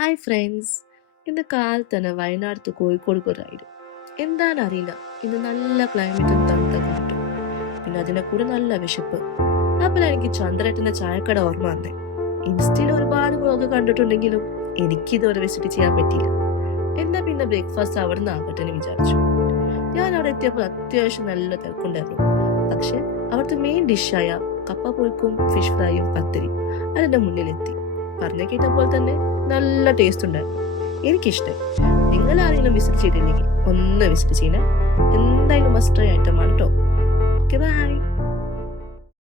Hi friends, ഇന്ന് കാലത്ത് തന്നെ വയനാട് കോഴിക്കോട് റൈഡ്. എന്താണ് അറിയില്ല, ഇന്ന് നല്ല ക്ലൈമറ്റും തണുത്ത കാറ്റും, പിന്നെ അതിനെ കൂടെ നല്ല വിശപ്പ്. അപ്പോൾ എനിക്ക് ചന്ദ്രേട്ടന്റെ ചായക്കട ഓർമ്മ വന്നേ. ഇൻസ്റ്റയിൽ ഒരുപാട് വ്ലോഗ് കണ്ടിട്ടുണ്ടെങ്കിലും എനിക്കിതുവരെ വിസിറ്റ് ചെയ്യാൻ പറ്റിയില്ല. എന്നാ പിന്നെ ബ്രേക്ക്ഫാസ്റ്റ് അവിടെ നിന്ന് ആകട്ടെ എന്ന് വിചാരിച്ചു. ഞാൻ അവിടെ എത്തിയപ്പോൾ അത്യാവശ്യം നല്ല തിരക്കുണ്ടായിരുന്നു. പക്ഷെ അവിടുത്തെ മെയിൻ ഡിഷായ കപ്പ പുഴുക്കും ഫിഷ് ഫ്രൈയും പത്തിരി അതെന്റെ മുന്നിലെത്തി. പറഞ്ഞു കേട്ടപ്പോൾ തന്നെ നല്ല ടേസ്റ്റ് ഉണ്ടായിരുന്നു. എനിക്കിഷ്ടം. നിങ്ങൾ ആരെങ്കിലും വിസിറ്റ് ചെയ്തില്ലെങ്കിൽ ഒന്ന് വിസിറ്റ് ചെയ്യണേ. എന്തായാലും മസ്റ്റ് ട്രൈ ഐറ്റമാണ് കേട്ടോ. Okay, by.